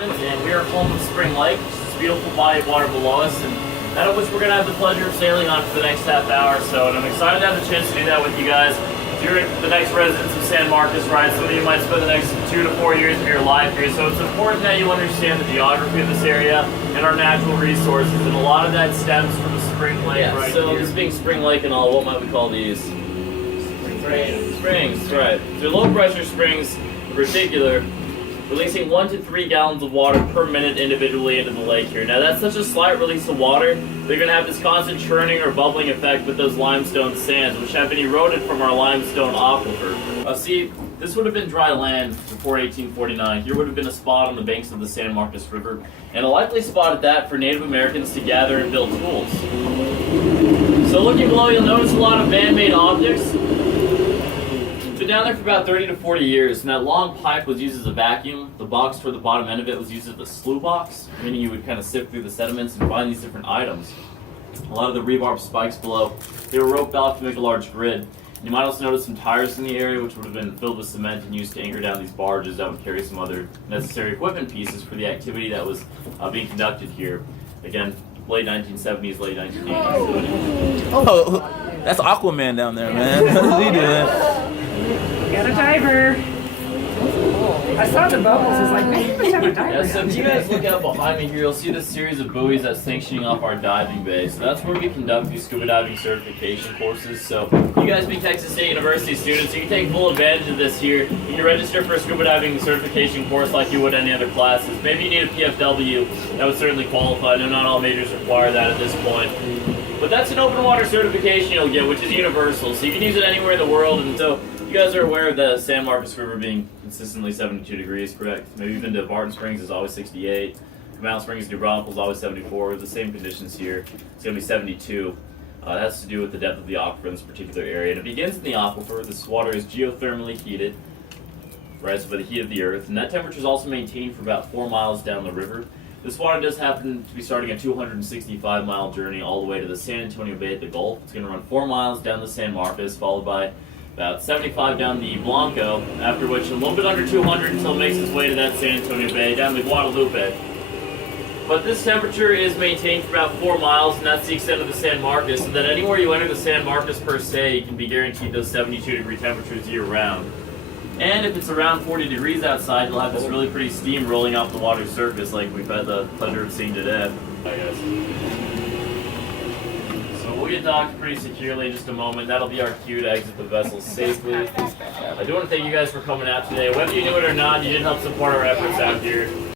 And we are home of Spring Lake, which is this beautiful body of water below us, and out of which we're going to have the pleasure of sailing on for the next half hour or so. And I'm excited to have the chance to do that with you guys. If you're the next residents of San Marcos, right, some of you might spend the next 2 to 4 years of your life here, so it's important that you understand the geography of this area and our natural resources, and a lot of that stems from the Spring Lake right so here. this being Spring Lake and all, what might we call these? Springs, right. They're low pressure springs in particular, releasing 1 to 3 gallons of water per minute individually into the lake here. Now that's such a slight release of water, they're going to have this constant churning or bubbling effect with those limestone sands, which have been eroded from our limestone aquifer. See, this would have been dry land before 1849. Here would have been a spot on the banks of the San Marcos River, and a likely spot at that for Native Americans to gather and build tools. So looking below, you'll notice a lot of man-made objects. Been down there for about 30 to 40 years, and that long pipe was used as a vacuum. The box for the bottom end of it was used as a slough box, meaning you would kind of sift through the sediments and find these different items. A lot of the rebarb spikes below, they were roped off to make a large grid. You might also notice some tires in the area, which would have been filled with cement and used to anchor down these barges that would carry some other necessary equipment pieces for the activity that was being conducted here. Again, late 1970s, late 1980s. Oh, that's Aquaman down there, man. What's he doing? Got a diver. I saw the bubbles. I was like, maybe we have a diver. Yeah, so if you guys look out behind me here, you'll see this series of buoys that's sanctioning off our diving bay. So that's where we conduct these scuba diving certification courses. So you guys being Texas State University students, you can take full advantage of this here. You can register for a scuba diving certification course like you would any other classes. Maybe you need a PFW. That would certainly qualify. I know not all majors require that at this point. But that's an open water certification you'll get, which is universal. So you can use it anywhere in the world. And so you guys are aware of the San Marcos River being consistently 72 degrees, correct? Maybe even to Barton Springs is always 68. Mountain Springs, New Braunfels is always 74. The same conditions here. It's going to be 72. That has to do with the depth of the aquifer in this particular area. And it begins in the aquifer. This water is geothermally heated, right, so by the heat of the earth. And that temperature is also maintained for about 4 miles down the river. This water does happen to be starting a 265-mile journey all the way to the San Antonio Bay at the Gulf. It's going to run 4 miles down the San Marcos, followed by about 75 down the Blanco, after which a little bit under 200 until it makes its way to that San Antonio Bay, down the Guadalupe. But this temperature is maintained for about 4 miles, and that's the extent of the San Marcos, so that anywhere you enter the San Marcos per se, you can be guaranteed those 72-degree temperatures year-round. And if it's around 40 degrees outside, you'll have this really pretty steam rolling off the water's surface like we've had the pleasure of seeing today, I guess. So we'll get docked pretty securely in just a moment. That'll be our cue to exit the vessel safely. I do want to thank you guys for coming out today. Whether you knew it or not, you did help support our efforts out here.